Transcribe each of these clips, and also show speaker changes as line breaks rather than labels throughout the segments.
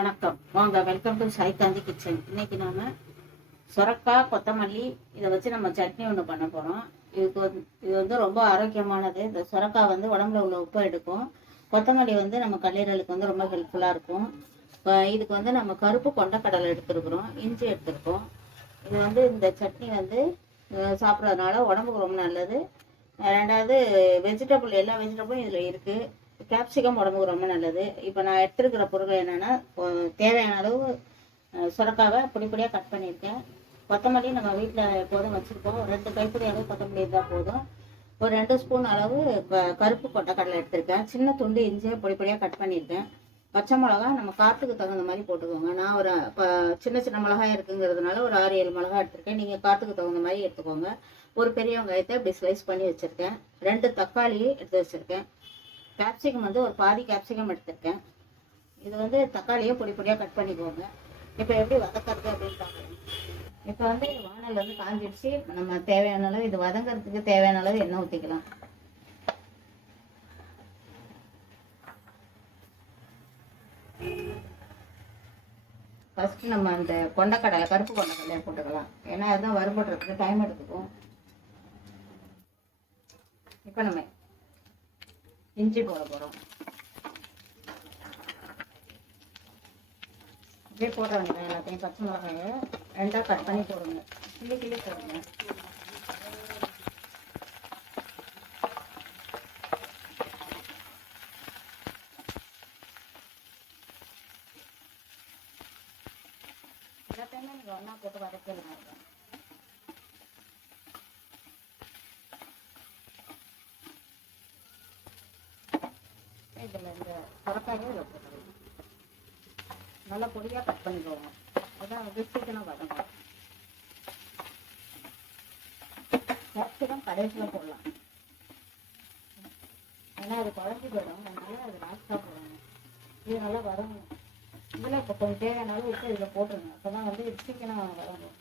வணக்கம். வாங்க welcome to Saikanthi kitchen இன்னைக்கு நாம சுரக்காய் கொத்தமல்லி இதை வச்சு நம்ம சட்னி ஒன்று பண்ண போகிறோம் இதுக்கு வந்து இது வந்து ரொம்ப ஆரோக்கியமானது. இந்த சுரக்காய் வந்து உடம்புல உள்ள உப்பை எடுக்கும். கொத்தமல்லி வந்து நம்ம கல்லீரலுக்கு வந்து ரொம்ப ஹெல்ப்ஃபுல்லாக இருக்கும். இப்போ இதுக்கு வந்து நம்ம கருப்பு கொண்டக்கடலை எடுத்துருக்குறோம். இஞ்சி எடுத்திருக்கோம். இது வந்து இந்த சட்னி வந்து சாப்பிட்றதுனால உடம்புக்கு ரொம்ப நல்லது. ரெண்டாவது வெஜிடபிள் எல்லா வெஜிடபிளும் இதில் இருக்குது கேப்சிகம் உடம்புக்கு ரொம்ப நல்லது. இப்போ நான் எடுத்துருக்கிற பொருட்கள் என்னென்னா தேவையான அளவு சுரக்காவை பொடி கட் பண்ணியிருக்கேன். கொத்தமல்லி நம்ம வீட்டில் எப்போதும் வச்சுருக்கோம் ரெண்டு கைப்பிடி அளவு கொத்தமல்லி இருந்தால் போதும். ஒரு ரெண்டு ஸ்பூன் அளவு கருப்பு கருப்பு கொட்டைக்கடலை எடுத்திருக்கேன். சின்ன துண்டு இஞ்சியை பொடிப்படியாக கட் பண்ணியிருக்கேன். பச்சை மிளகா நம்ம காற்றுக்கு தகுந்த மாதிரி போட்டுக்கோங்க. நான் ஒரு இப்போ சின்ன சின்ன மிளகாய் இருக்குங்கிறதுனால ஒரு ஆறு ஏழு மிளகா எடுத்திருக்கேன். நீங்கள் காற்றுக்கு தகுந்த மாதிரி எடுத்துக்கோங்க. ஒரு பெரிய வெங்காயத்தை இப்படி ஸ்லைஸ் பண்ணி வச்சுருக்கேன். ரெண்டு தக்காளி எடுத்து வச்சுருக்கேன். கேப்சிகம் வந்து ஒரு பாதி கேப்சிகம் எடுத்திருக்கேன். இது வந்து தக்காளியை பொடி பொடியாக கட் பண்ணிக்கோங்க. இப்போ எப்படி வதக்கிறது அப்படின்னு பார்க்கலாம் இப்போ வந்து வானல் வந்து காஞ்சிடுச்சு. நம்ம தேவையான அளவு இது வதங்கிறதுக்கு தேவையான அளவு எண்ணெய் ஊற்றிக்கலாம் ஃபஸ்ட்டு நம்ம அந்த கொண்டக்கடலை கருப்பு கொண்டக்கடலையை போட்டுக்கலாம். ஏன்னா அதுதான் வறுபடுறதுக்கு டைம் எடுத்துக்கும். இப்போ நம்ம இஞ்சி போட போகிறோம் இப்படியே போட வேண்டியது எல்லாத்தையும் பச்சை மிளகாயை ரெண்டாக கட் பண்ணி போடுங்க கிள்ளி கிள்ளி போடுங்க எல்லாத்தையுமே நீங்கள் ஒன்றா போட்டு வதக்கிடுங்க இதில் இந்த சுரக்காயே இதில் நல்லா பொடியாக கட் பண்ணிக்கோங்க. அதான் வந்து சீக்கிரம் வதங்கும். கேப்சிகம் கடைசியில் போடலாம். ஏன்னா அது குழஞ்சி போயிடும். அதனால அது லாஸ்ட்டாக போடணும். இது நல்லா வதங்கும் இதில் இப்போ கொஞ்சம் தேவையான அளவு விட்டு இதில் போட்டுருங்க. அப்போ தான் வந்து இது சீக்கிரம் வதங்கும்.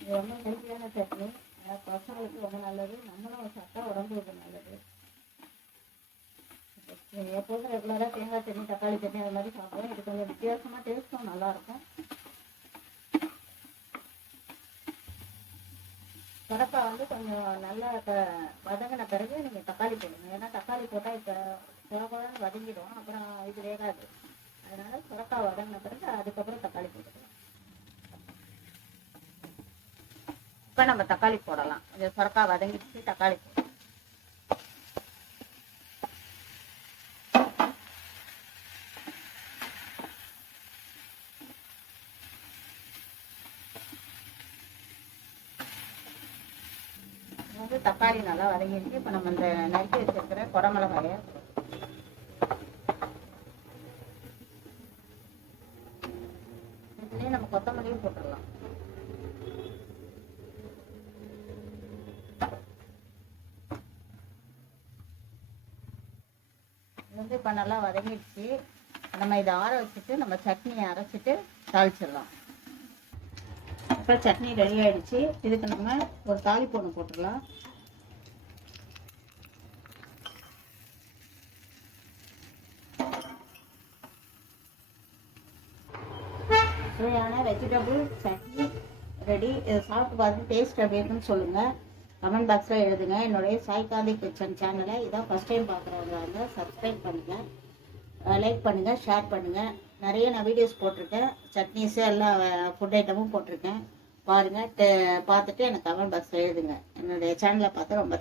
இது ரொம்ப ஹெல்த்தியான சட்னி. பசங்களுக்கு ரொம்ப நல்லது. நம்மளும் சாப்பிட்டா உடம்புக்கு நல்லது. எப்போதும் ரெகுலராக தேங்காய் தண்ணி தக்காளி தண்ணி அது மாதிரி சாப்பிடுவோம். இது கொஞ்சம் வித்தியாசமாக டேஸ்ட்டும் நல்லாயிருக்கும் சுரக்காய் வந்து கொஞ்சம் நல்லா க வதங்கின பிறகு நீங்கள் தக்காளி போடுங்க ஏன்னா தக்காளி போட்டால் இப்போ சுரக்காய் வதங்கிடும். அப்புறம் இது வேகாது. அதனால சுரக்காய் வதங்கின பிறகு அதுக்கப்புறம் தக்காளி போட்டுக்கலாம். இப்போ நம்ம தக்காளி போடலாம். இந்த சுரக்காய் வதங்கிடுச்சு தக்காளி. போடலாம் இது வந்து தக்காளி நல்லா வதங்கிடுச்சு. இப்போ நம்ம இந்த நறுக்கி வச்சிருக்கிற குடமிளகாயை இதுலேயே நம்ம கொத்தமல்லியும் போட்டுடலாம் இது வந்து இப்போ நல்லா வதங்கிடுச்சு. நம்ம இதை ஆற வச்சுட்டு நம்ம சட்னியை அரைச்சிட்டு தாளிச்சிடலாம். இப்போ சட்னி ரெடி ஆயிடுச்சு. இதுக்கு நம்ம ஒரு தாளிப்பு ஒன்று போட்டுடலாம் சுவையான வெஜிடபிள் சட்னி ரெடி இதை சாப்பிட்டு பார்த்து டேஸ்ட் எப்படி இருக்குன்னு சொல்லுங்கள் கமெண்ட் பாக்ஸில் எழுதுங்க. என்னுடைய சாய்காந்தி கிச்சன் சேனலை இதான் ஃபஸ்ட் டைம் பார்க்குறவங்க வந்து சப்ஸ்கிரைப் பண்ணுங்கள் லைக் பண்ணுங்கள் ஷேர் பண்ணுங்கள் நிறைய நான் வீடியோஸ் போட்டிருக்கேன். சட்னிஸு எல்லா ஃபுட் ஐட்டமும் போட்டிருக்கேன். பாருங்கள் பார்த்துட்டு எனக்கு கமெண்ட் பாக்ஸில் எழுதுங்க. என்னுடைய சேனலை பார்த்து ரொம்ப